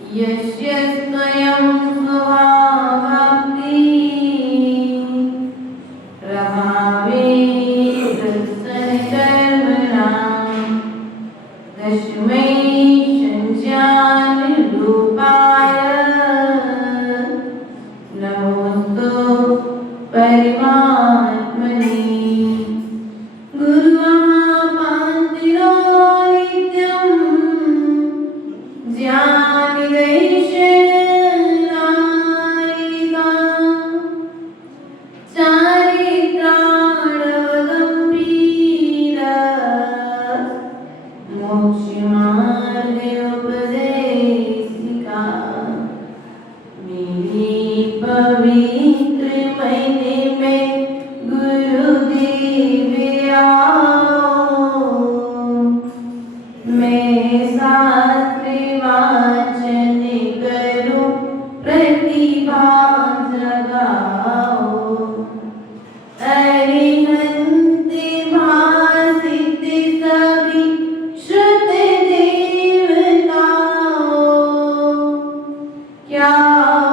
यस्य स्वयं स्वभावाप्ति प्रभावे तत्सर्वकर्मणां तस्मै संज्ञानिरूपाय नमोस्तु परमात्मने। गुरुवापान्तिरो नित्यं ज्ञानिदैशनायिका चारित्राणवगम्भीरा मोक्षमार्गोपदेशिका मेरी पवित्र महीने में गुरुदेव आओ। मैं शास्त्र वाचन करूं प्रतिभा जगाओ। अरिहंत भासित सभी श्रुत देवताओं क्या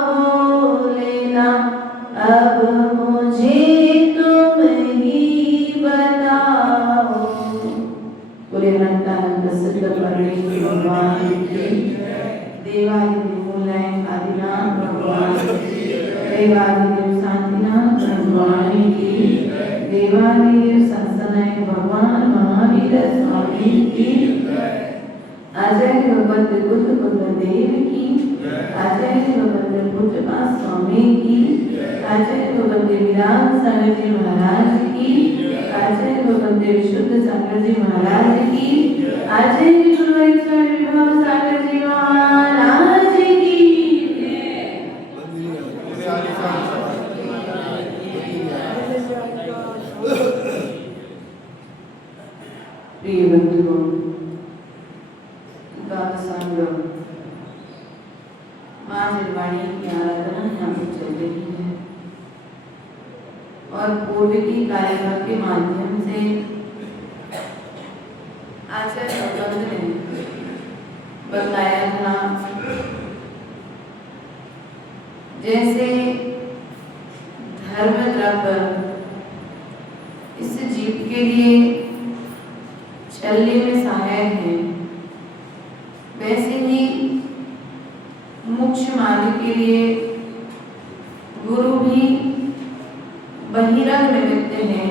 बोलना अब मुझे तुम ही बताओ। बोले अनंतानंद सिद्ध परमेश्वर भगवान की देवादिदेव मूलाय आदिनाथ भगवान की देवादिदेव शांतिनाथ भगवान की देवादिदेव संतनायक भगवान महावीर स्वामी की आचार्य भगवत बुद्ध देव की आचार्य भगवत बुद्धपा स्वामी की आचार्य भगवत विराट सागर जी महाराज की आचार्य भगवत विशुद्ध सागर जी महाराज की आचार्य गुरु विभव सागर जी महाराज की। प्रिय बंधुओं, माँ निर्वाणी की आराधना यहाँ पर चल रही है और पूर्व की कार्यक्रम के माध्यम से आचार्य भगवंत ने बताया था जैसे धर्म द्रव्य इस जीव के लिए चलने में सहायक है, वैसे ही मोक्ष मार्ग के लिए गुरु भी बहिरंग निमित्त है,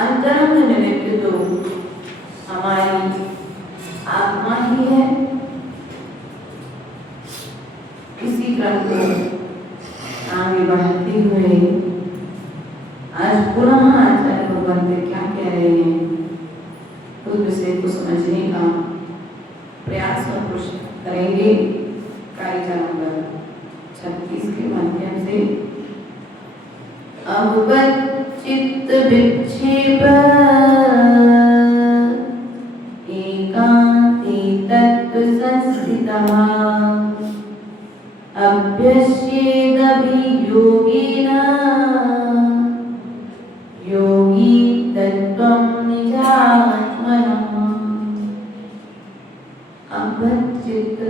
अंतरंग निमित्त तो हमारी आत्मा ही है। इसी क्रम को आगे बढ़ाते हुए आज पुनः आचार्य भगवंत क्या कह रहे हैं उस विषय को समझने का प्रयास और कोशिश करेंगे। कारिका नंबर 36 के माध्यम से अभवत चित्त विक्षेप एकांते तत्व संस्थितः अभ्यस्येदभियोगेन योगी तत्त्वं निजात्मनः। अभचित्त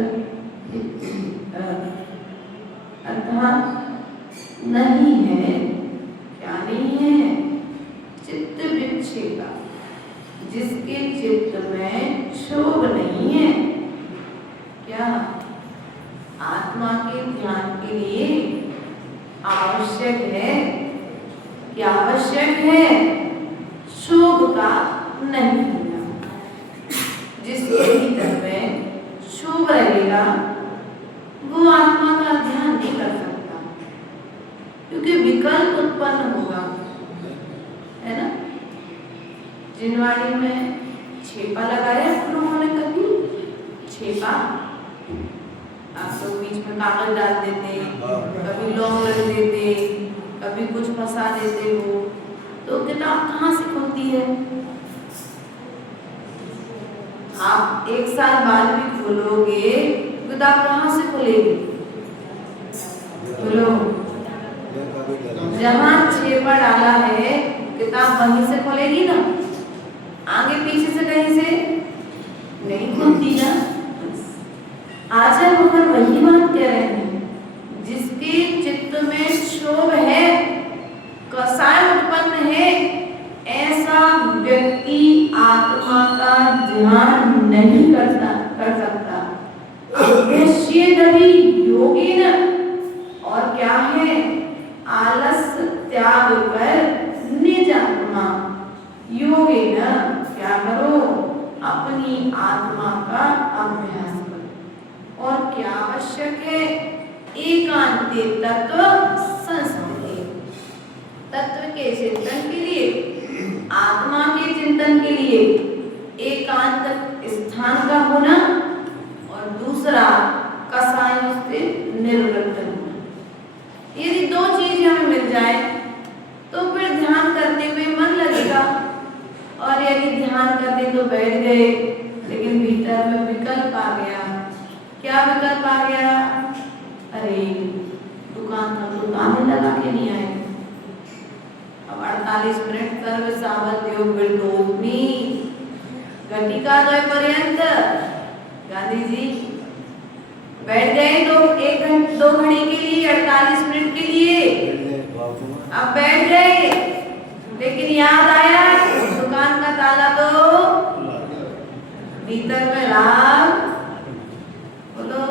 अर्थात नहीं है, क्या नहीं है? चित्त विक्षेपा, जिसके चित्त में क्षोभ नहीं है। क्या आत्मा के ध्यान के लिए आवश्यक है? क्या आवश्यक है? क्षोभ का नहीं होना। जिसके भीतर में क्षोभ रहेगा वो आत्मा का ध्यान नहीं कर सकता, क्योंकि विकल्प उत्पन्न होगा, है ना। जिनवाड़ी में छेपा लगाया लोगों ने, कभी छेपा आप लोग बीच में कागज डाल देते, कभी लौंग रख देते, कभी कुछ फंसा देते हो, तो किताब कहाँ से खुलती है? आप एक साल बाद भी खोलोगे, किताब कहाँ से खुलेगी? बोलो, जहाँ छेपा डाला है किताब वहीं से खुलेगी ना, आगे पीछे से कहीं से नहीं खुलती ना। आचार्य नहीं कर सकता। यद्यपि योगेन, और क्या है, आलस्य त्याग कर निज आत्मा, योगेन क्या करो, अपनी आत्मा का अभ्यास करो। और क्या आवश्यक है, एकांते तत्व संस्मृति, तत्व के चिंतन के लिए, आत्मा के चिंतन के लिए एकांत स्थान का होना, और दूसरा कसायों से निर्वृत्त होना। यदि दो चीजें हमें मिल जाए तो फिर ध्यान करने में मन लगेगा। और यदि ध्यान करते तो बैठ गए, लेकिन भीतर में विकल्प आ गया। क्या विकल्प आ गया, अरे दुकान का दुकान लगा के नहीं आए, अब 48 मिनिट सर्व सावध योग बिल्डोमी घटिका द्वय पर्यंत गांधी जी बैठ गए दो घड़ी के लिए, 48 मिनट के लिए। अब बैठ गए, लेकिन याद आया दुकान का ताला तो भीतर में लाल। बोलो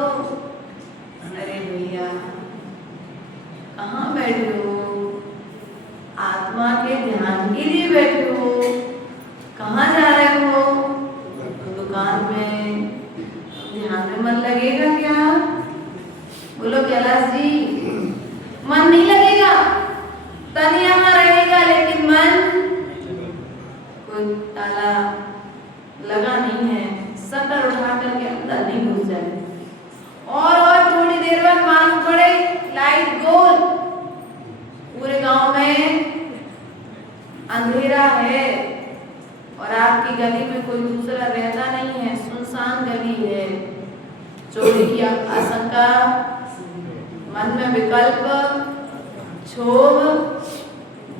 अरे भैया कहाँ बैठे हो, आत्मा के ध्यान के लिए बैठे हो, कहाँ जा रहे हो, दुकान में, ध्यान में मन लगेगा क्या? बोलो कैलाश जी, मन नहीं लगेगा, तन यहाँ रहेगा, लेकिन मन कोई ताला लगा नहीं है, शटर उठा करके अंदर नहीं घुस जाए। और थोड़ी देर बाद मालूम पड़े लाइट गोल, पूरे गांव में अंधेरा है और आपकी गली में कोई दूसरा रहता नहीं है, सुनसान गली है, चोरी की आशंका, मन में विकल्प, क्षोभ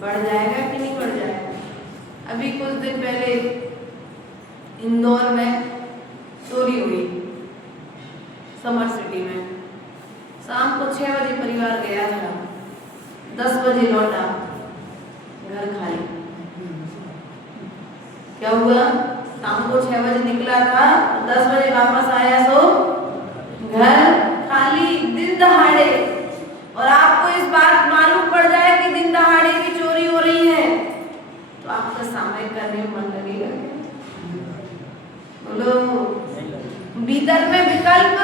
बढ़ जाएगा कि नहीं बढ़ जाएगा? अभी कुछ दिन पहले इंदौर में चोरी हुई, समर सिटी में। शाम को 6 बजे परिवार गया था, 10 बजे लौटा, घर खाली। क्या हुआ, शाम को 6 बजे निकला था, 10 बजे वापस आया, सो घर खाली, दिन दहाड़े। और आपको इस बात मालूम पड़ जाए कि दिन दहाड़े की चोरी हो रही है, तो आपका सामने करने में मन लगेगा? बोलो, भीतर में विकल्प,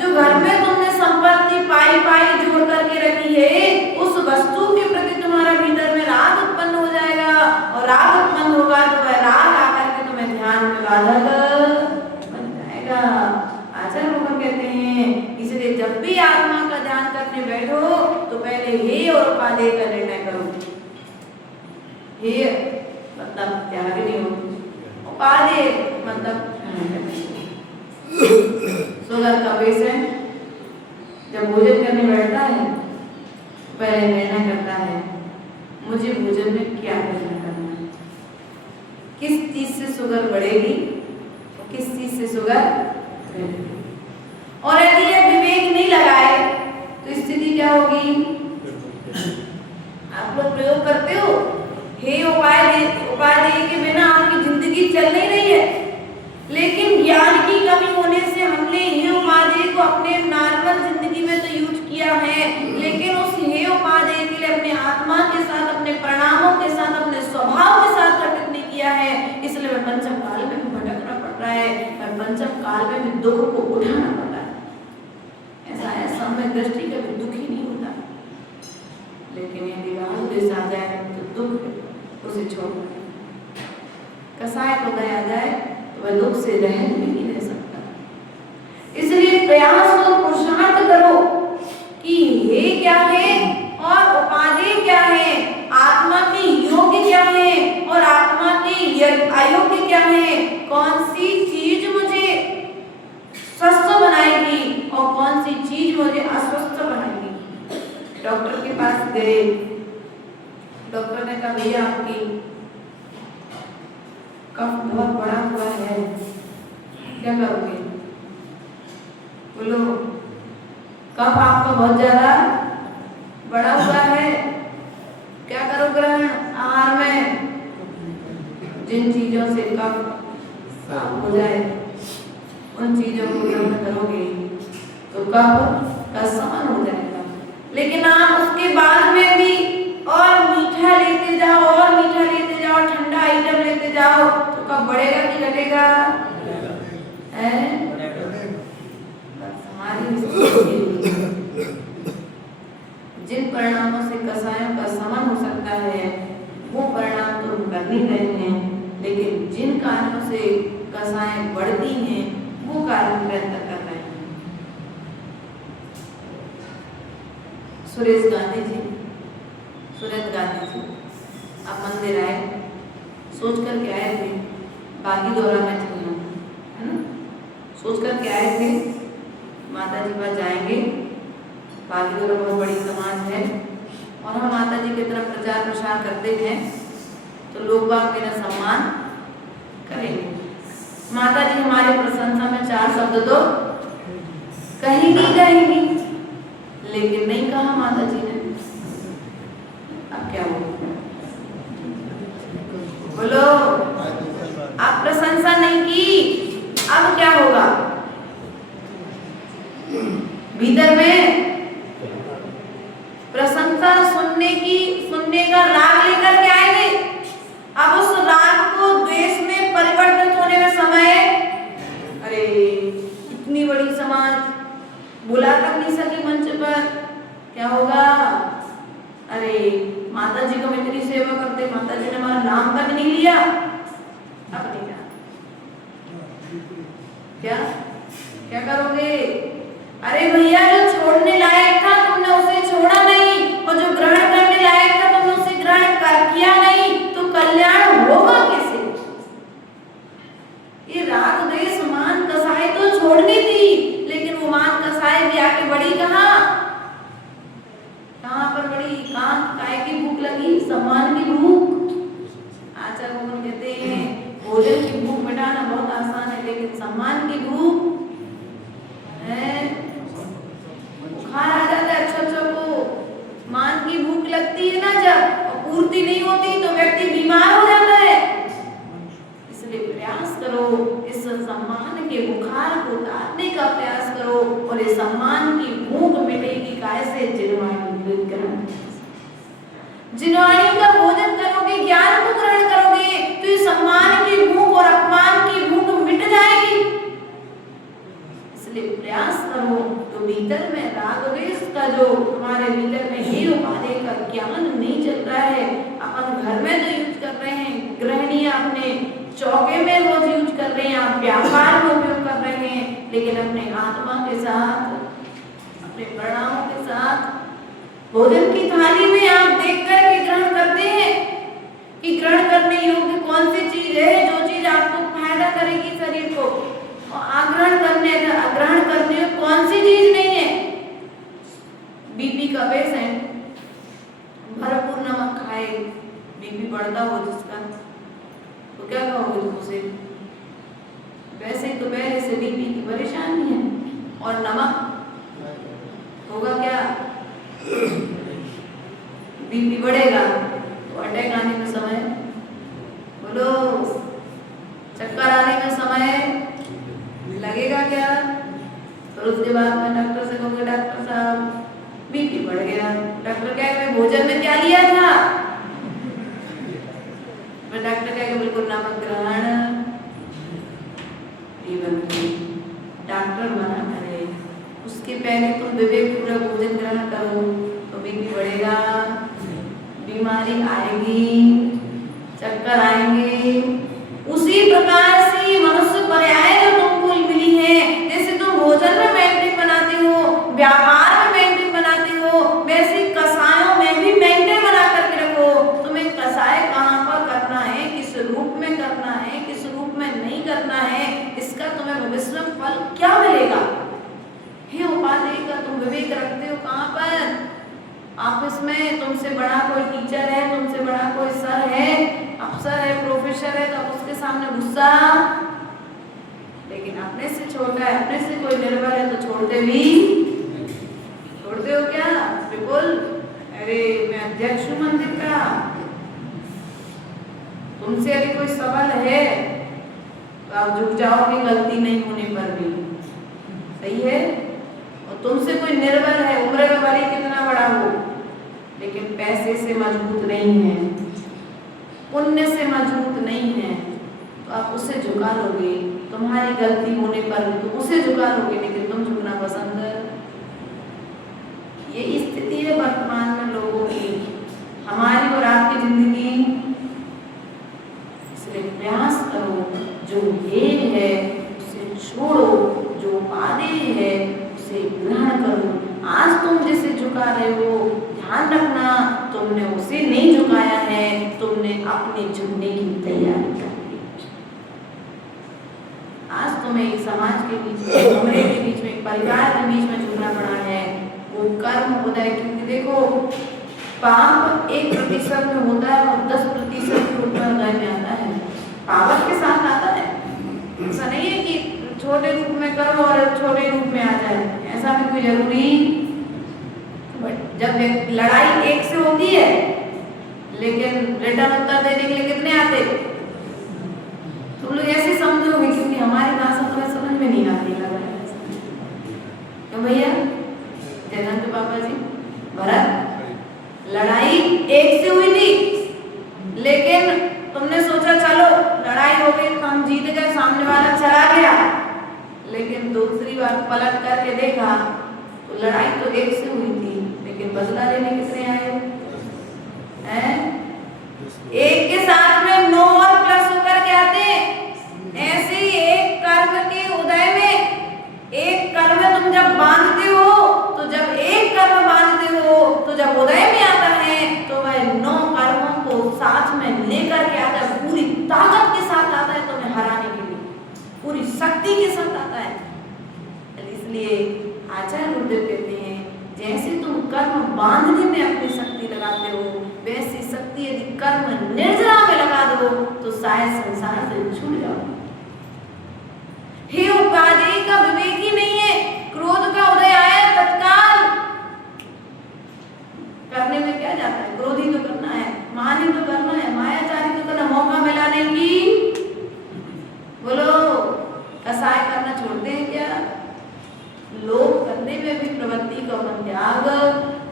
जो घर में तुमने संपत्ति पाई जोड़ करके रखी है, उस वस्तु के प्रति तुम्हारा भीतर में राग उत्पन्न हो जाएगा। और राग उत्पन्न होगा तो वह राग आकर के तुम्हें ध्यान में बाधक बन जाएगा। आचार्य भगवान कहते हैं, इसलिए जब भी आत्मा का ध्यान करने बैठो तो पहले हे और उपादेय का निर्णय करो। हे मतलब त्याग नहीं हो, उपादेय मतलब शुगर का पेशेंट जब भोजन करने बैठता है, पहले निर्णय करता है मुझे भोजन में क्या करना है, किस चीज से शुगर बढ़ेगी और किस चीज से शुगर घटेगी। और यदि ये विवेक नहीं लगाए तो स्थिति क्या होगी? आप लोग प्रयोग करते हो, हे उपाय के बिना आपकी जिंदगी चल नहीं रही है, लेकिन ज्ञान की कमी होने से हमने हे उपादेय को अपने नॉर्मल जिंदगी में तो यूज किया है, लेकिन उस हे उपादेय के लिए अपने आत्मा के साथ, अपने परिणामों के साथ, अपने स्वभाव के साथ घटित नहीं किया है। इसलिए मैं पंचम काल में भी भटकना पड़ रहा है, मैं पंचम काल में भी दुख को उठाना पड़ रहा है। ऐसा है, समय दृष्टि का भी दुख ही नहीं होता, लेकिन यदि राहु देश आ जाए तो दुख उसे छोड़, कसाय को दया जाए तो वह दुख से रहन भी नहीं रह सकता। इसलिए प्रयास और पुरुषार्थ करो कि हे क्या है और उपादेय क्या है, आत्मा के योग्य क्या है और आत्मा के अयोग्य क्या है, कौन सी चीज मुझे स्वस्थ बनाएगी और कौन सी चीज मुझे अस्वस्थ बनाएगी। डॉक्टर के पास गए, डॉक्टर ने कहा भैया आपकी कफ बहुत बड़ा हुआ है, क्या करोगे? बोलो, कफ आपका बहुत ज्यादा बड़ा हुआ है, क्या करो? ग्रहण आहार में जिन चीजों से कफ साफ हो जाए उन चीजों को ग्रहण करोगे तो कब का समान हो जाएगा। लेकिन आप उसके बाद में भी और मीठा लेते जाओ और मीठा लेते जाओ, ठंडा आइटम लेते जाओ, तो कब बढ़ेगा कि घटेगा? जिन परिणामों से कसायों का समन हो सकता है वो परिणाम तो हम कर नहीं रहे हैं, लेकिन जिन कारणों से कसाएं बढ़ती हैं वो कारण प्रयत्न कर रहे हैं। सुरेश गांधी जी आप मंदिर आए, सोच करके आए थे बागीदोरा में चलना, है ना, सोच करके आए थे माता जी पास जाएंगे। बागीदोरा बहुत बड़ी समाज है और हम माता जी की तरफ प्रचार प्रसार करते हैं तो लोग बाग मेरा सम्मान करेंगे। माता जी हमारी प्रशंसा में 4 शब्द तो कहेंगी, लेकिन नहीं कहा माता जी ने। अब क्या हो, बोलो, आप प्रशंसा नहीं की, अब क्या होगा? भीतर में प्रशंसा सुनने का राग लेकर के आएंगे। अब उस राग को द्वेष में परिवर्तित होने में समय, अरे इतनी बड़ी समाज बुला तक नहीं सकी मंच पर, क्या होगा? अरे माता जी को इतनी सेवा करते, माता जी ने हमारा नाम तक नहीं लिया, अब नहीं क्या करोगे? अरे भैया जो छोड़ने लायक था तुमने उसे छोड़ा नहीं, और जो ग्रहण करने लायक था तुमने उसे ग्रहण किया नहीं, तो कल्याण होगा कैसे? ये राग द्वेष मान कसाई तो छोड़नी थी, लेकिन वो मान कसाई भी आके बड़ी कहाँ पर बड़ी? काय की भूख लगी? सम्मान की भूख। आचार्य भगवान कहते हैं भोजन की भूख मिटाना बहुत आसान है, लेकिन सम्मान की भूख बुखार आ जाता है अच्छा को, मान की भूख लगती है ना जब, और पूर्ति नहीं होती तो व्यक्ति बीमार हो जाता है। इसलिए प्रयास करो, इस सम्मान के बुखार को उतारने का प्रयास करो, और इस सम्मान की भूख मिटेगी कैसे? जिनवाणी का भोजन करोगे, ज्ञान को ग्रहण करोगे, तो इस सम्मान की भूख और अपमान की भूख मिट जाएगी। इसलिए प्रयास करो। तो भीतर में राग द्वेष का जो तुम्हारे भीतर में ही उपाधि का ज्ञान नहीं चल रहा है, अपन घर में तो यूज कर रहे हैं, गृहिणी अपने चौके में रोज यूज कर रहे हैं, आप व्यापार में उपयोग कर रहे हैं, लेकिन अपने आत्मा के साथ, अपने परिणामों के साथ भोजन की थाली में आप देख कर के ग्रहण करते हैं कि ग्रहण करने योग्य कौन सी चीज है, जो चीज आपको फायदा करेगी शरीर को, और अग्रहण करने कौन सी चीज नहीं है। बीपी का पेशेंट भरपूर नमक खाए, बीपी बढ़ता हो जिसका, तो क्या कहोगे तुम उसे? वैसे तो पहले से बीपी की परेशानी है, और नमक होगा क्या? बीपी बढ़ेगा तो अटैक आने में समय, बोलो, चक्कर आने में समय लगेगा क्या? तो उसके बाद में डॉक्टर से कहोगे डॉक्टर साहब बीपी बढ़ गया, डॉक्टर कहेगा भोजन में क्या लिया था? डॉक्टर कहेगा बिल्कुल नमक ग्रहण, डॉक्टर मना करे, उसके पहले तुम विवेक पूर्वक भोजन ग्रहण करो तो बीपी बढ़ेगा, बीमारी आएगी, चक्कर आएंगे। उसी प्रकार से मनुष्य पर्याय जो तुमको मिली है, जैसे तुम भोजन में मेंटेन बनाते हो, व्यापार में मेंटेन बनाते हो, वैसे कसायों में भी मेंटेन बना करके रखो। तुम्हें कसाय कहाँ पर करना है, किस रूप में करना है, किस रूप में नहीं करना है, इसका तुम्हें भविष्य में फल क्या मिलेगा? हे उपाधि का तुम विवेक रखते हो कहाँ पर? ऑफिस में तुमसे बड़ा कोई टीचर है, तुमसे बड़ा कोई सर है, अफसर है, प्रोफेसर है, तो आप उसके सामने गुस्सा, लेकिन अपने से छोटा है, अपने से कोई निर्बल है तो छोड़ते हो क्या? बिल्कुल। अरे मैं अध्यक्ष हूँ मंदिर का, तुमसे यदि कोई सवाल है तो आप झुक जाओगे गलती नहीं होने पर भी। सही है। और तुमसे कोई निर्बल है, उम्र में भले कितना बड़ा हो, लेकिन पैसे से मजबूत नहीं है, पुण्य से मजबूत नहीं है, तो आप उसे झुका लोगे। तुम्हारी गलती होने पर तुम उसे झुका लोगे, लेकिन तुम झुकना पसंद। ये स्थिति है वर्तमान में लोगों की, हमारी और आपकी जिंदगी। इसलिए प्रयास करो, जो हेय है उसे छोड़ो, जो उपादेय है उसे ग्रहण करो। आज तुम जिसे झुका रहे हो, ध्यान रखना तुमने उसे नहीं झुकाया है, तुमने अपने झुकने की तैयारी कर ली। आज तुम्हें एक समाज के बीच में, कमरे के बीच में, एक परिवार के बीच में झुकना पड़ा है, वो कर्म उदय। क्योंकि देखो, पाप 1% में होता है और 10% के रूप में उदय में आता है, पावर के साथ आता है। ऐसा नहीं है कि छोटे रूप में करो और छोटे रूप में आ जाए, ऐसा भी कोई जरूरी। बट जब लड़ाई एक से होती है, लेकिन रिटर्न उत्तर देने के लिए कितने आते, तुम लोग ऐसे समझोगे, क्योंकि हमारी भाषा तुम्हें समझ में नहीं आती। लग रहा है क्यों भैया? जयनंद पापा जी, भरत, लड़ाई एक से हुई थी, लेकिन तुमने सोचा चलो लड़ाई हो गई तो हम जीत गए, सामने वाला चला गया। लेकिन दूसरी बार पलट करके देखा तो लड़ाई तो एक से हुई थी, लेकिन बदला लेने कितने आए हैं? एक के साथ में 9 और प्लस होकर के आते हैं। ऐसे ही एक कर्म के उदय में, एक कर्म तुम जब बांधते हो, तो जब एक कर्म बांधते हो, तो जब उदय में आता है, तो वह 9 कर्मों को साथ में लेकर के आता है, पूरी ताकत के साथ आता है तुम्हें हराने के लिए, पूरी शक्ति के साथ आता है। इसलिए आचार्य गुरुदेव कहते हैं, जैसे तुम कर्म बांधने में अपनी शक्ति लगाते हो, वैसी शक्ति यदि कर्म निर्जरा में लगा दो तो शायद संसार से छूट जाओ। हे उपादेय का विवेक ही नहीं है, क्रोध का उदय आया तत्काल करने में क्या जाता है? क्रोध ही तो करना है, मान ही तो करना है, मायाचारी तो करना। मौका मिला नहीं कि बोलो कसाय करना छोड़ते हैं क्या? लोग करने में भी प्रवृत्ति का त्याग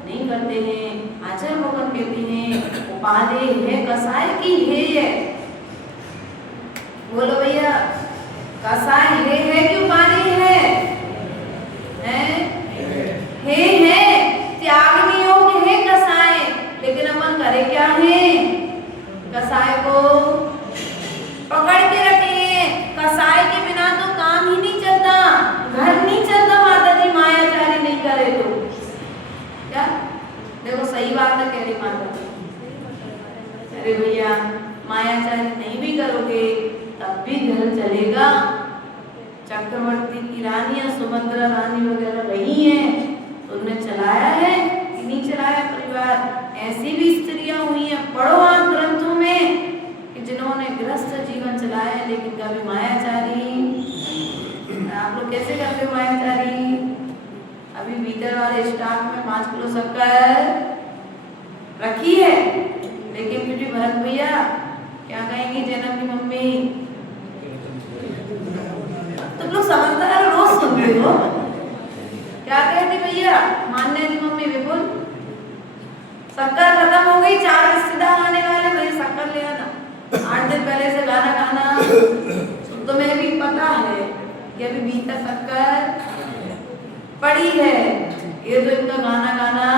नहीं करते हैं। आचार्य भगवान कहते हैं, उपादेय है कसाय की है। बोलो भैया, कसाय है कि उपादेय है? है त्यागनी योग्य है कसाय, लेकिन अपन करे क्या है? कसाय को पकड़ के रखे हैं। कसाय के बिना तो काम ही नहीं चलता, घर नहीं चलता माता जी, मायाचारी नहीं करे तो क्या? देखो सही बात है कह रही माता जी। अरे भैया, मायाचारी नहीं भी करोगे तब भी घर चलेगा। चक्रवर्ती की रानियां, सुभद्रा रानी वगैरह रही हैं, तो उन्होंने चलाया है कि नहीं चलाया परिवार? ऐसी भी स्त्रियां हुई हैं, पढ़ो आप ग्रंथों में, कि जिन्होंने गृहस्थ जीवन चलाया, लेकिन कभी मायाचारी। आप लोग कैसे करते हो मायाचारी? अभी भीतर वाले स्टॉक में 5 किलो शक्कर रखी है, लेकिन फिर भी भरत भैया क्या कहेंगी जैनब की मम्मी? तुम लोग समझदार रोज सुनते हो, क्या कहती भैया मान्य जी मम्मी? बिल्कुल शक्कर खत्म हो गई, 4 रिश्तेदार आने वाले, भैया शक्कर ले आना। 8 दिन पहले से गाना गाना, तुम्हें भी पता है कि अभी भीतर शक्कर पड़ी है, ये तो इनका गाना गाना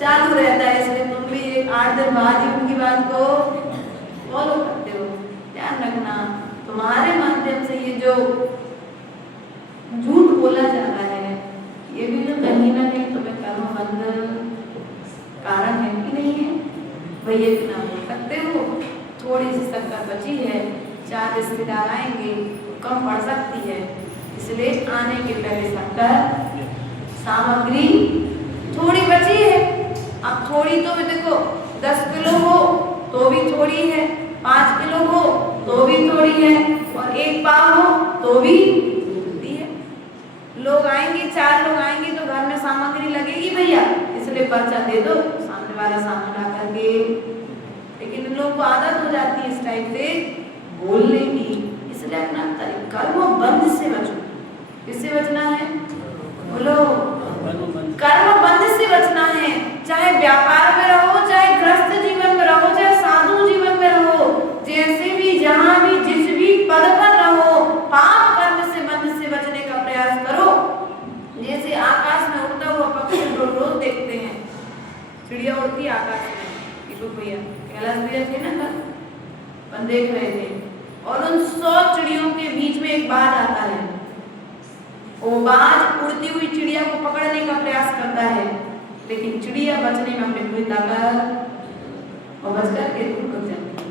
चालू रहता है। इसलिए तुम भी 8 दिन बाद ही उनकी बात को फॉलो करते हो। ध्यान रखना, तुम्हारे माध्यम से ये जो झूठ बोला जा रहा है, ये भी तो कहीं ना कहीं तुम्हें कर्मबंध कारण है कि नहीं है? भैया इतना बोल सकते हो, थोड़ी सी शक्कर बची है, 4 रिश्तेदार आएंगे, कम पड़ सकती है, इसलिए आने के पहले शक्कर सामग्री थोड़ी बची है। अब थोड़ी तो देखो 10 किलो हो तो भी थोड़ी है, 5 किलो हो तो भी थोड़ी है, और 1 पाव हो तो भी थोड़ी है। लोग आएंगे, 4 लोग आएंगे तो घर में सामग्री लगेगी भैया, इसलिए पर्चा दे दो, सामने वाला सामान ला करके। लेकिन इन लोगों को आदत हो जाती है इस टाइप से बोलने की, इसलिए अपना कर्म बंध से बचो। किससे बचना है? बोलो, कर्म बंध से बचना है। चाहे व्यापार में रहो, चाहे गृहस्थ जीवन में रहो, चाहे साधु जीवन में रहो, जैसे भी जहां भी जिस भी पद पर रहो, पाप कर्म से बंध से बचने का प्रयास करो। जैसे आकाश में उड़ता हुआ पक्षी रोज देखते हैं, चिड़िया उड़ती आकाश में, भैया कैलाश भैया थे ना कल, अपन देख रहे थे, और उन 100 चिड़ियों के बीच में एक बाज आता है। वो बाज उड़ती हुई चिड़िया को पकड़ने का प्रयास करता है, लेकिन चिड़िया बचने में अपनी पूरी ताकत और बच करके दूर हो जाती है।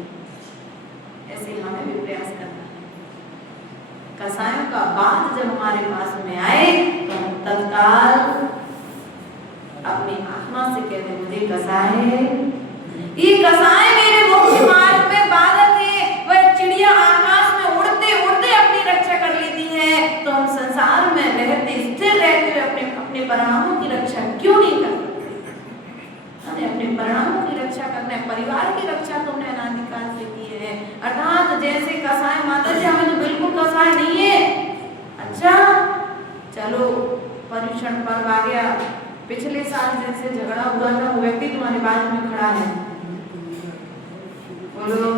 ऐसे हमें भी प्रयास करना है। कसायों का बाज जब हमारे पास में आए तो हम तत्काल अपनी आत्मा से कहते हैं, मुझे कसाय, ये कसाय मेरे मोक्ष मार्ग में बाधक है। वह चिड़िया आकाश में उड़ते उड़ते अपनी रक्षा कर लेती है, तो हम संसार में रहते स्थिर रहते हुए अपने परिणामों की रक्षा क्यों नहीं कर सकते? हमें अपने परिणामों की रक्षा करना है, परिवार की रक्षा तो हमने अनादिकाल से की है। अर्थात जैसे कसाय माता जी, हमें तो बिल्कुल कसाय नहीं है। अच्छा चलो, पर्युषण पर्व आ गया, पिछले साल जैसे झगड़ा हुआ था वो व्यक्ति तुम्हारे बाजू में खड़ा है, बोलो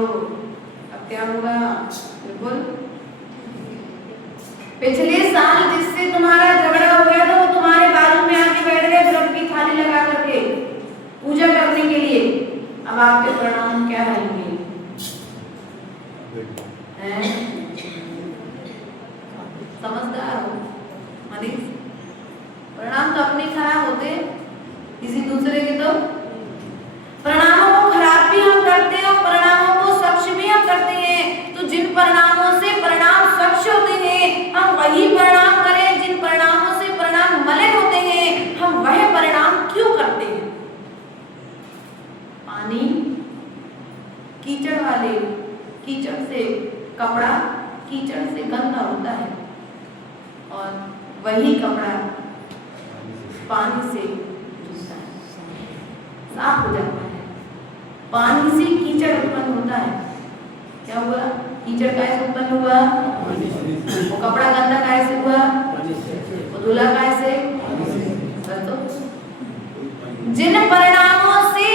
अब क्या होगा? बिल्कुल पिछले साल जिससे तुम्हारा झगड़ा हो गया था वो तुम्हारे बाजू में आके बैठ गए व्रत की थाली लगा करके पूजा करने के लिए। अब आपके परिणाम क्या रहेंगे? समझदार हो मनीष, परिणाम तो अपने खराब होते, किसी दूसरे के तो परिणामों को खराब भी हम करते हैं और परिणामों को स्वच्छ भी हम करते हैं। तो जिन परिणामों से परिणाम स्वच्छ होते हैं, हम वही परिणाम करें। जिन परिणामों से परिणाम मलिन होते हैं, हम वह परिणाम क्यों करते हैं? पानी कीचड़ वाले, कीचड़ से कपड़ा कीचड़ से गंदा होता है, और वही कपड़ा पानी से साफ हो जाता है। पानी से कीचड़ उत्पन्न होता है, क्या हुआ? कीचड़ कैसे उत्पन्न हुआ? वो कपड़ा गंदा कैसे हुआ? वो धुला कैसे? तो जिन परिणामों से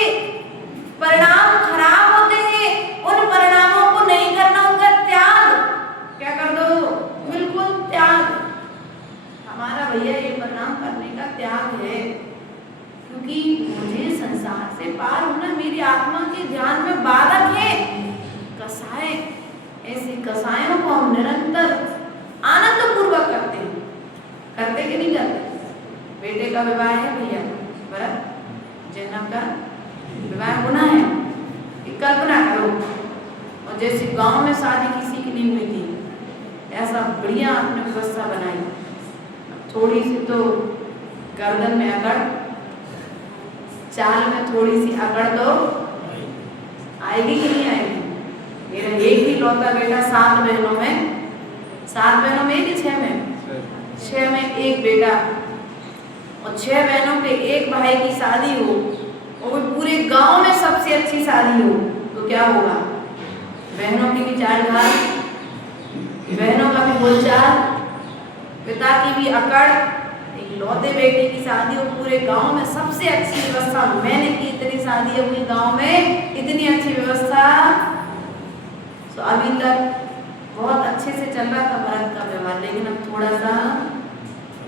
परिणाम खराब होते हैं, उन परिणामों को नहीं करना, उनका त्याग क्या कर दो? बिल्कुल त्याग। हमारा भैया ये परिणाम करने का त्याग है, क्योंकि मुझे संसार से पार होना मेरी आत्मा के ध्यान में बाधक है। कसाय, ऐसे कसायों को हम निरंतर आनंद पूर्वक करते हैं, करते कि नहीं करते? बेटे का विवाह है भैया, भरत जैनब का विवाह होना है, कल्पना करो, और जैसे गांव में शादी किसी की नहीं हुई थी, ऐसा बढ़िया आपने व्यवस्था बनाई। थोड़ी सी तो गर्दन में अकड़, चाल में थोड़ी सी अकड़ तो आएगी कि नहीं आएगी? मेरा एक ही लौता बेटा 7 बहनों में, 7 बहनों में कि 6 में? 6 में एक बेटा, और 6 बहनों के एक भाई की शादी हो, और पूरे गांव में सबसे अच्छी शादी हो, तो क्या होगा? बहनों की भी चाल ढाल, बहनों का भी बोलचाल, पिता की भी अकड़। लौते बेटे की शादी हो, पूरे गांव में सबसे अच्छी व्यवस्था मैंने की, इतनी शादी हुई गांव में, इतनी अच्छी व्यवस्था। तो अभी तक बहुत अच्छे से चल रहा था भरत का व्यवहार, लेकिन अब थोड़ा सा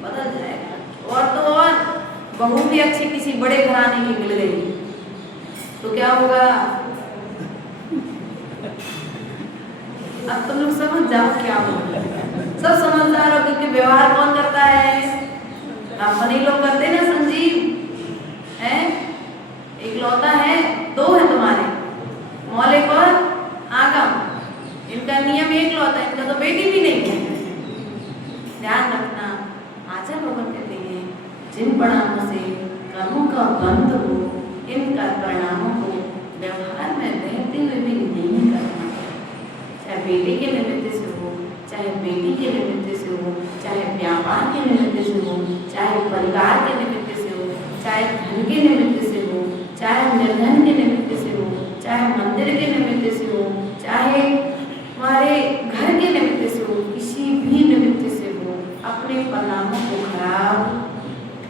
बदल जाएगा। और तो और बहू भी अच्छी किसी बड़े घराने की मिल गई, तो क्या होगा? अब तुम लोग समझ जाओ क्या होगा। सब समझदार हो, क्योंकि व्यवहार कौन करता है? अपने लोग करते ना। संजीव है, एक लौता है, 2 है तुम्हारे, मौलिक और आगम, इनका नियम एक लौता है, इनका तो बेटी भी नहीं है। ध्यान रखना, आचार्य भगवान कहते हैं, जिन परिणामों से कर्मों का बंध हो, इन परिणामों को व्यवहार में रहते हुए भी नहीं करना। चाहे बेटे के निमित्त से हो, चाहे बेटी के निमित्त से हो, चाहे व्यापार के निमित्त से हो, चाहे परिवार के निमित्त से हो, चाहे धन के निमित्त से हो, चाहे निर्धन के निमित्त से हो, चाहे मंदिर के निमित्त से हो, चाहे हमारे घर के निमित्त से हो, किसी भी निमित्त से हो, अपने वो खराब,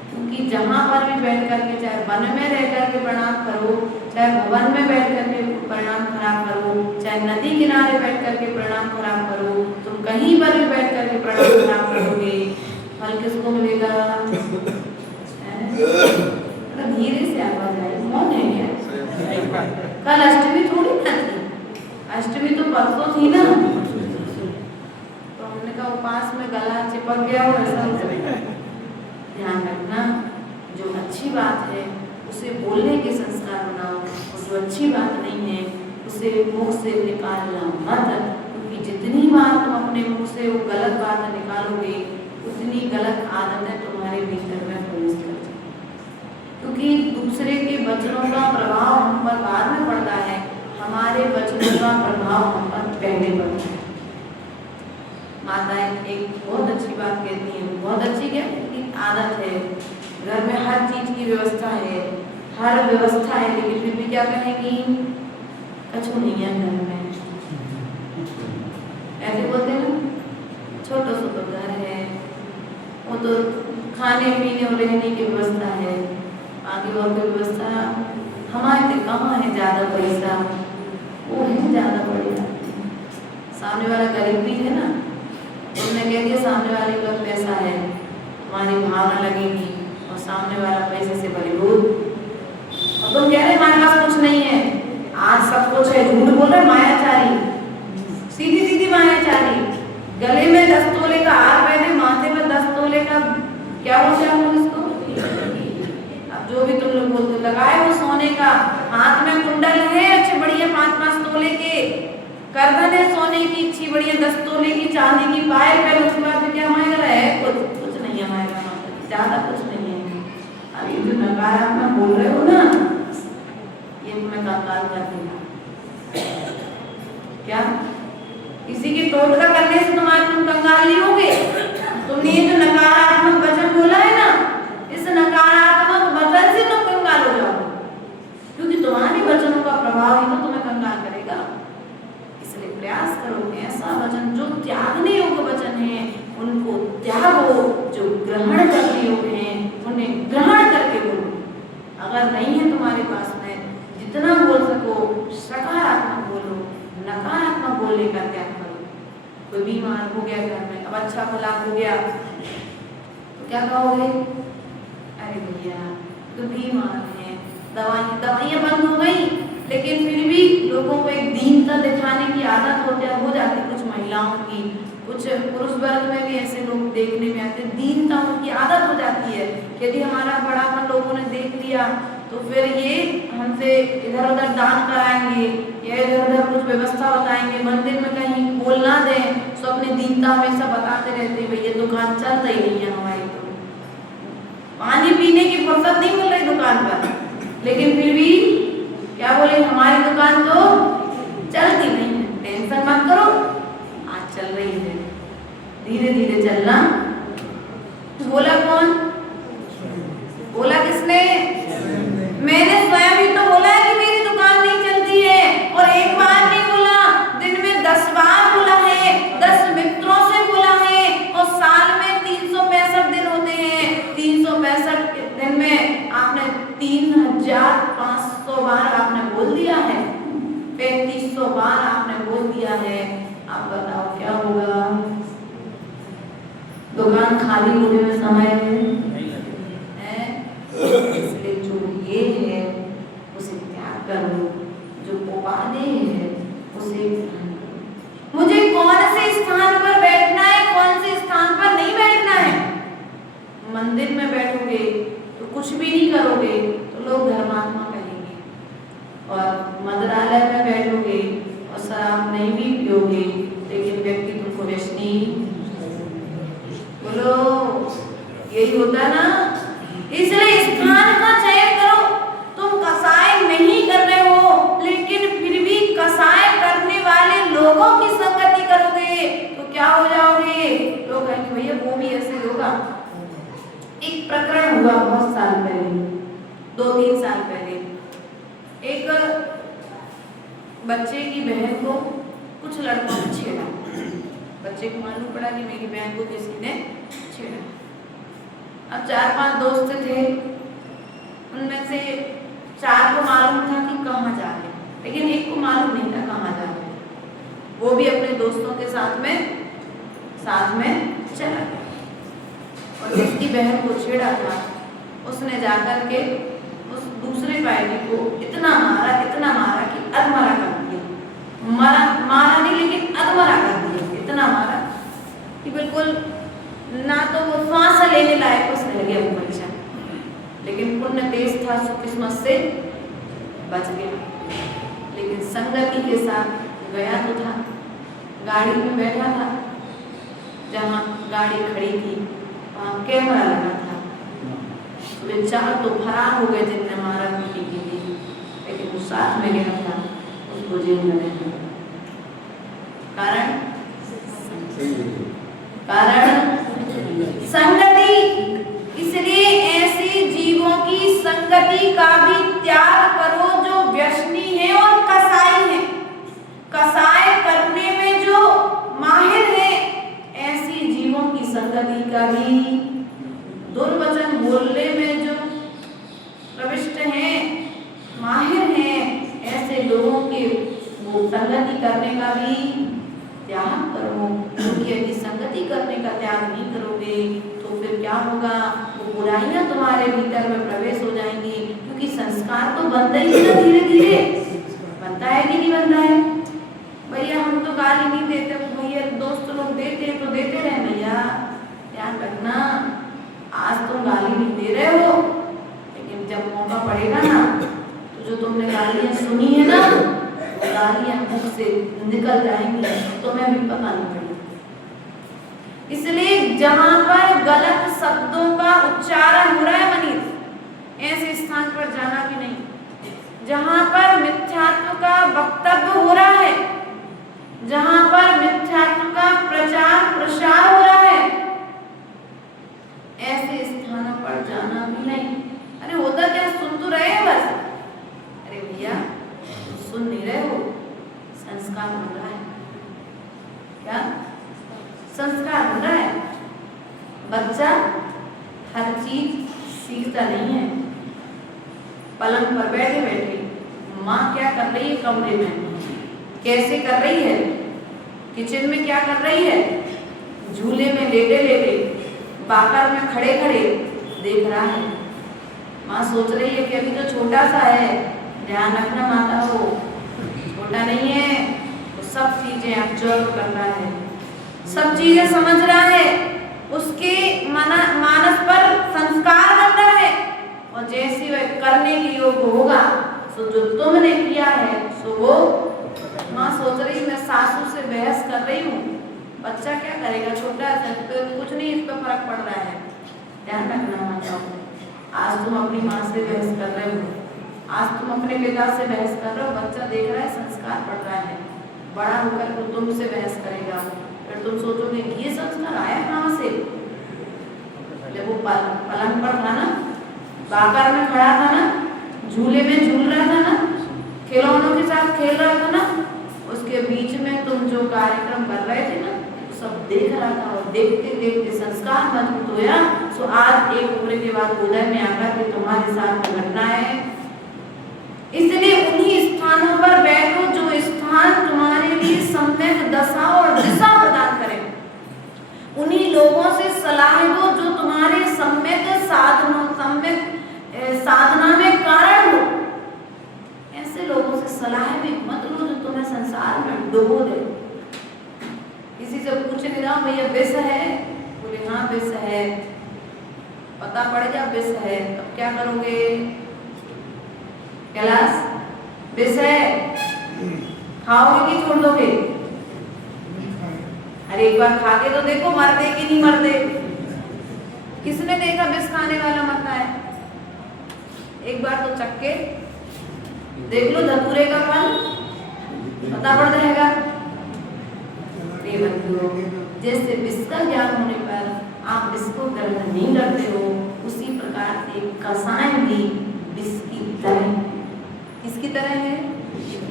क्योंकि जहाँ पर भी बैठ करके, चाहे वन में रह करके प्रणाम करो, चाहे भवन में बैठ करके प्रणाम खराब करो, चाहे नदी किनारे बैठ करके प्रणाम खराब करो, तुम कहीं पर भी बैठ करके प्रणाम खराब करोगे, फल किसको मिलेगा? धीरे से आवाज आई, मौन है क्या? कल अष्टमी थोड़ी ना थी, अष्टमी तो परसों थी ना, तो हमने कहा उपास में गला चिपक गया और ऐसा ध्यान रखना। जो अच्छी बात है उसे बोलने के संस्कार बनाओ, और जो अच्छी बात नहीं है उसे मुख से निकालना मत, क्योंकि जितनी बार तुम अपने मुख से वो गलत बात निकालोगे उतनी गलत आदतें तुम्हारे भीतर में प्रवेश कर जाएंगी, क्योंकि दूसरे के वचनों का प्रभाव हम पर बाद में पड़ता है, हमारे वचनों का प्रभाव हम पर पहले पड़ता है। माताएं एक बहुत अच्छी बात कहती हैं, बहुत अच्छी क्या आदत है, घर में हर चीज की व्यवस्था है, हर व्यवस्था है, लेकिन फिर भी क्या कहेंगी? कछु नहीं है घर में, ऐसे बोलते हैं ना, छोटा सा तो घर है, वो तो खाने पीने और रहने की व्यवस्था है, आगे और कोई व्यवस्था हमारे पे कहाँ है? ज्यादा पैसा वो है, ज्यादा बढ़िया, सामने वाला गरीब भी है ना, उन्होंने कह दिया सामने वाले का पैसा है, हमारी भावना लगेगी, और सामने वाला पैसे से बलिबूत, और तुम कह रहे हमारे पास कुछ नहीं है, आज सब कुछ है, झूठ बोल रहे, मायाचारी, सीधी सीधी मायाचारी, गले में 10 तोले का हार पहने, माथे में 10 तोले का क्या बोलते हैं हम लोग इसको, अब जो भी तुम लोग बोलते, लगाए वो सोने का, हाथ में कुंडल है अच्छे बढ़िया 5-5 तोले के, गर्दन है सोने की अच्छी बढ़िया 10 तोले की, चांदी की पायल पहले, उसके बाद क्या हमारे घर है? कुछ नहीं है हमारे घर, ज्यादा कुछ नहीं है। अब ये जो नकारात्मक बोल रहे हो ना, ये तुम्हें कंगाल कर देगा। क्या किसी की टोटका करने से तुम कंगाल नहीं होगे? तुमने ये जो नकारात्मक वचन बोला है ना, इस नकारात्मक वचन से तुम कंगाल हो जाओगे, क्योंकि तुम्हारे वचनों का प्रभाव ही तो तुम्हें कंगाल करेगा। इसलिए प्रयास करो ऐसा वचन जो त्यागने योग्य वचन है उनको त्यागो, जो ग्रहण करने योग्य हैं उन्हें ग्रहण करके बोलो। अगर नहीं है तुम्हारे पास में, जितना बोल सको सकारात्मक बोलो, नकारात्मक बोलने का त्याग करो। कोई बीमार हो गया घर में, अब अच्छा भला हो गया तो क्या कहोगे? अरे भैया तो बीमार है, दवाइयाँ बंद हो गई, लेकिन फिर भी लोगों को एक दीनता दिखाने की आदत हो जाती, कुछ महिलाओं की, कुछ पुरुष वर्ग में भी ऐसे लोग देखने में आते, दीनता उनकी आदत हो जाती है। यदि हमारा बड़ापन लोगों ने देख लिया तो फिर ये हमसे इधर उधर दान कराएंगे या इधर उधर कुछ व्यवस्था बताएंगे, मंदिर में कहीं बोल ना दें, तो अपनी दीनता हमेशा बताते रहते हैं, भैया दुकान चल रही नहीं है हमारी, तो पानी पीने की फुर्सत नहीं मिल रही दुकान पर, लेकिन फिर भी क्या बोले, हमारी दुकान तो चलती नहीं है, टेंशन मत करो, आज चल रही है, धीरे धीरे चलना। बोला कौन? बोला किसने? मैंने स्वयं ही तो बोला है कि मेरी दुकान नहीं चलती है, और एक बार नहीं बोला, दिन में 10 बार बोला है, 10 मित्रों से बोला है, और साल में 365 दिन होते हैं, 365 दिन में आपने 3500 बार आपने बोल दिया है, 3500 बार आपने बोल दिया है, आप बताओ क्या होगा? दुकान खाली होने में समय है? इसलिए जो ये है उसे त्याग करो, जो उपादेय है उसे, मुझे कौन से स्थान पर बैठना है, कौन से स्थान पर नहीं बैठना है। मंदिर में बैठोगे तो कुछ भी नहीं करोगे तो लोग धर्मात्मा कहेंगे, और मंदिरालय में बैठोगे और शराब नहीं भी पियोगे लेकिन व्यक्ति तुमको व्यसनी, बोलो यही होता है ना। इसलिए स्थान का चयन करो। तुम कसाय नहीं कर रहे हो लेकिन फिर भी कसाय करने वाले लोगों की संगति करोगे तो क्या हो जाओगे? लोग कहेंगे भैया वो भी ऐसे होगा। एक प्रकरण हुआ बहुत साल पहले, 2-3 साल पहले, एक बच्चे की बहन को कुछ लड़कों ने छेड़ा। बच्चे को मालूम पड़ा कि मेरी बहन को किसी ने छेड़ा, अब 4-5 दोस्त थे, उनमें से 4 को मालूम था कि कहाँ जा रहे, लेकिन एक को मालूम नहीं था कहाँ जा रहे। वो भी अपने दोस्तों के साथ में चला गया और जिसकी बहन को छेड़ा था उसने जाकर के उस दूसरे पायलट को इतना मारा कि अधमरा कर दिया। मारा नहीं, लेकिन अधमरा कर दिया, इतना मारा कि बिल्कुल ना तो वो सांस लेने लायक उस रह गया वो बच्चा। लेकिन पुण्य तेज था, सो किस्मत से बच गया। लेकिन संगति के साथ गया तो था, गाड़ी में बैठा था, जहाँ गाड़ी खड़ी थी वहाँ कैमरा लगा था। वे चार तो फरार हो गए जिनने मारा पीटी की थी, लेकिन वो साथ में गया था, उसको जेल में रहना। कारण संगति। इसलिए ऐसे जीवों की संगति का भी त्याग करो जो व्यसनी है और कसाई है। कसाई करने में जो माहिर है, ऐसी जीवों की संगति का भी, दुर्वचन बोलने में जो प्रविष्ट हैं, माहिर हैं, ऐसे लोगों के वो संगति करने का भी त्याग करो। क्योंकि यदि संगति करने का त्याग नहीं करोगे तो फिर क्या होगा, वो बुराइयां तुम्हारे भीतर में प्रवेश हो जाएंगी। क्योंकि संस्कार तो बनता ही है, धीरे धीरे बनता है कि नहीं बनता है। भैया हम तो गाली नहीं देते, वो भैया दोस्त लोग देते हैं तो देते रहे। भैया ध्यान रखना, आज तुम गाली नहीं दे रहे हो, लेकिन जब मौका पड़ेगा ना तो जो तुमने गालियां सुनी है ना, वो गालियां मुख से निकल जाएंगी, तुम्हें भी पता नहीं पड़ेगा। इसलिए जहां पर गलत शब्दों का उच्चारण हो रहा है मनीष, ऐसे स्थान पर जाना भी नहीं। जहां पर मिथ्यात्व का वक्तव्य हो रहा है, जहां पर मिथ्यात्व का प्रचार प्रसार हो रहा है, ऐसे स्थानों पर जाना भी नहीं। अरे होता क्या, सुन तो रहे हैं बस। अरे भैया सुन नहीं रहे हो, संस्कार बन रहा है। क्या संस्कार बन रहा है? बच्चा हर चीज सीखता नहीं है। पलंग पर बैठे बैठे माँ क्या कर रही है कमरे में, कैसे कर रही है, किचन में क्या कर रही है, झूले में लेटे लेटे, बाकर में खड़े खड़े देख रहा है। माँ सोच रही है कि अभी तो छोटा सा है, ध्यान रखना माता हो, छोटा नहीं है, तो सब चीजें ऑब्जर्व कर रहा है, सब चीजें समझ रहा है, उसके मानस पर संस्कार बन रहा है। और जैसे वह करने के योग्य होगा, सो जो तुमने किया है सो वो। माँ सोच रही मैं सासू से बहस कर रही हूँ, बच्चा क्या करेगा, छोटा है तो कुछ नहीं इस पर फर्क पड़ रहा है। ध्यान रखना माता, आज तुम अपनी माँ से बहस कर रहे हो, आज तुम अपने पिता से बहस कर रहे हो, बच्चा देख रहा है, संस्कार पड़ रहा है। बड़ा होकर वो तुमसे बहस करेगा, फिर तुम सोचोगे ये संस्कार आया कहाँ से। जब वो पलंग पर था ना, बाकर में खड़ा था ना, झूले में झूल रहा था ना, खिलौनों के साथ खेल रहा था ना, उसके बीच में तुम जो कार्यक्रम कर रहे थे ना, सब देख रहा था। और देखते देखते संस्कार मजबूत होया, सो आज एक उम्र के बाद उदय में आकर के तुम्हारे साथ घटना है। इसलिए उन्हीं स्थानों पर बैठो जो स्थान तुम्हारे लिए सम्यक दशा और दिशा प्रदान करें। उन्हीं लोगों से सलाह दो जो तुम्हारे सम्यक साधना में कारण हो। ऐसे लोगों से सलाह भी मत लो जो तुम्हें संसार में डुबो दे। किसी से पूछने जाओ भैया विष है, बोले हाँ विष है, पता पड़ गया विष है, अब क्या करोगे? कैलाश विष है, खाओगे कि छोड़ दोगे? अरे एक बार खा के तो देखो मरते कि नहीं मरते। किसने देखा विष खाने वाला मरता है? एक बार तो चख के देख लो धतूरे का फल, पता पड़ जाएगा। जैसे विष का ज्ञान होने पर आप विष को ग्रहण नहीं करते हो, उसी प्रकार से कसाय भी विष की तरह। किसकी तरह है?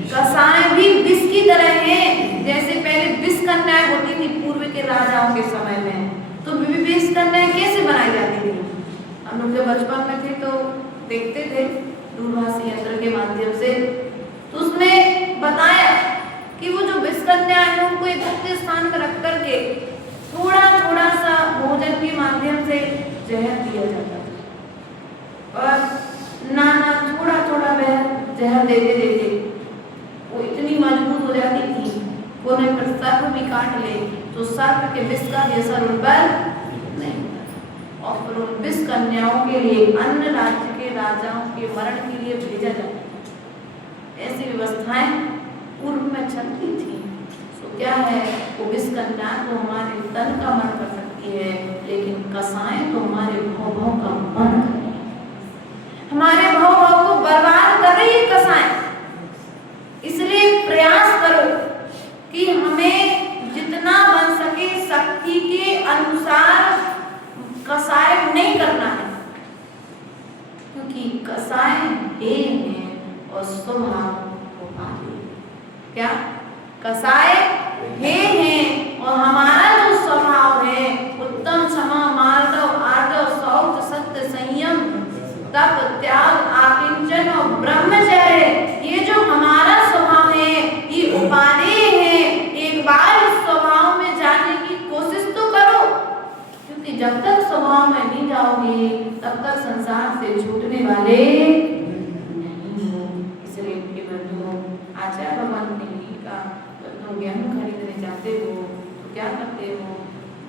कसाय भी विष की तरह है। जैसे पहले विष कन्याएं होती थी पूर्व के राजाओं के समय में, तो विष कन्याएं कैसे बनाई जाती थी? लोग जब बचपन में थे तो देखते थे दूरभाषी यंत्र के माध्यम से, तो उसमें बताया कि वो जो विषकन्या है उनको एक गुप्त स्थान पर रख करके थोड़ा थोड़ा सा भोजन के माध्यम से जहर दिया जाता था और नाना थोड़ा थोड़ा वह जहर देते देते वो इतनी मजबूत हो जाती थी वो उन्हें फिर सर्प भी काट ले तो सर्प के विष का भी असर उन पर नहीं होता और फिर उन विष कन्याओं के लिए अन्य राज्य के राजाओं के मरण के लिए भेजा जाता। ऐसी व्यवस्थाएं पूर्व में चलती थी। तो क्या है, वो विष कन्या तो हमारे तन का मन कर सकती है, लेकिन कसाएं तो हमारे भव भव का मन कर रही है, हमारे भव भव को बर्बाद कर रही है कसाएं। इसलिए प्रयास करो कि हमें जितना बन सके शक्ति के अनुसार कसाय नहीं करना है, क्योंकि कसाय हे हैं और स्वभाव क्या कसाय हे हैं और हमारा जो स्वभाव है उत्तम क्षमा मार्दव आर्दव सौच सत्य संयम तप त्याग आकिंचन और ब्रह्मचर्य, ये जो हमारा स्वभाव है ये उपादेय है। एक बार इस स्वभाव में जाने की कोशिश तो करो, क्योंकि जब तक स्वभाव में नहीं जाओगे तब तक संसार से छूटने वाले नहीं हो। इसलिए आचार्य भगवान ने कहा, जब तुम गेहूं खरीदने जाते हो तो क्या करते हो,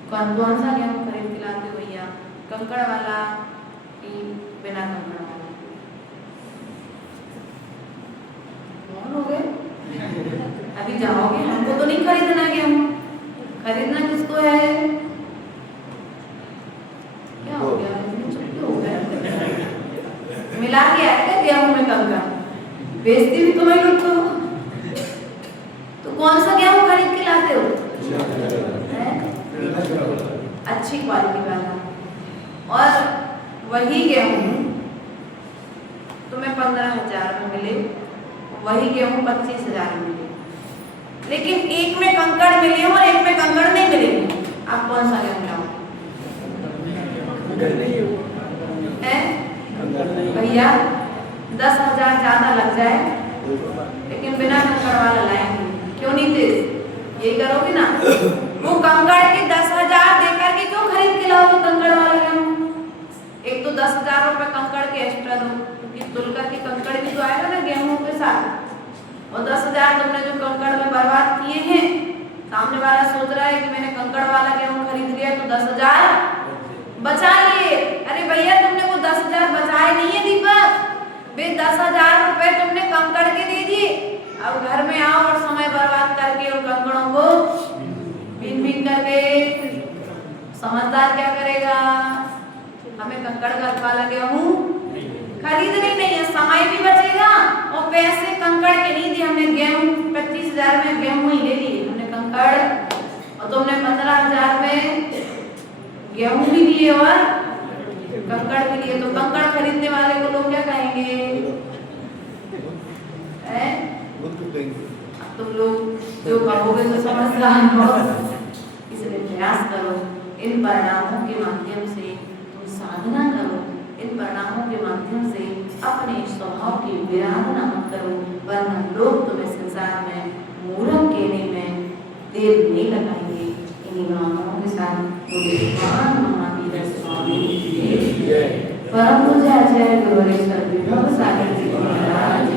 कौन सा गेहूं खरीद के लाते हो भैया, कंकड़ वाला कि बिना कंकड़ वाला? कौन हो गए? अभी जाओगे, हमको तो नहीं खरीदना गेहूं, खरीदना किसको है? क्या हो गया, हो गया मिला के आए गेहूं में कंकड़, बेचती भी तुम्हें लोग तो कौन सा गेहूं खरीद के लाते हो? अच्छी क्वालिटी वाला। और वही गेहूं तुम्हें 15,000 में मिले, वही गेहूं 25,000 में मिले, लेकिन एक में कंकड़ मिले और एक में कंकड़ नहीं मिले, आप कौन सा गेहूं लाओ? भैया 10,000 ज्यादा लग जाए लेकिन बिना कंकड़ वाला लाएंगे, क्यों नहीं थे? यही करोगे ना, वो कंकड़ के 10,000 देकर के क्यों खरीद के लाओगे कंकड़ वाला गेहूं? एक तो 10,000 रुपए कंकड़ के एक्स्ट्रा दो, क्योंकि तुलकर के कंकड़ भी तो आएगा ना गेहूं के साथ, और 10,000 तुमने जो कंकड़ में बर्बाद किए हैं, सामने वाला सोच रहा है कि मैंने कंकड़ वाला गेहूं खरीद लिया तो 10,000 बचा लिए। अरे भैया तुमने वो 10,000 बचाए नहीं है दीपक, वे 10,000 रुपए तुमने कंकड़ के दे दिए। अब घर में आओ और समय बर्बाद करके उन कंकड़ों को बीन बीन करके, समझदार क्या करेगा? हमें कंकड़ का वाला गेहूं खरीदनी नहीं है, समय भी बचेगा और पैसे कंकड़ के नहीं दिए, हमने गेहूं 25,000 में गेहूं ही ले लिए, हमने कंकड़, और तुमने 15,000 में गेहूं भी लिए और कंकड़ भी लिए, तो कंकड़ खरीदने वाले को लोग क्या कहेंगे? तुम लोग जो कहोगे तो समझदार हो। इसलिए प्रयास करो, इन परिणामों के माध्यम से तुम साधना करो, इन परिणामों के माध्यम से अपने स्वभाव की विराधना मत करो, वरना लोग तुम्हें संसार में मूर्ख कहने में देर नहीं लगाएंगे। इन्हीं भावनाओं के साथ महावीर स्वामी परम पूज्य आचार्य गुरुवरेश्वर विभव सागर जी महाराज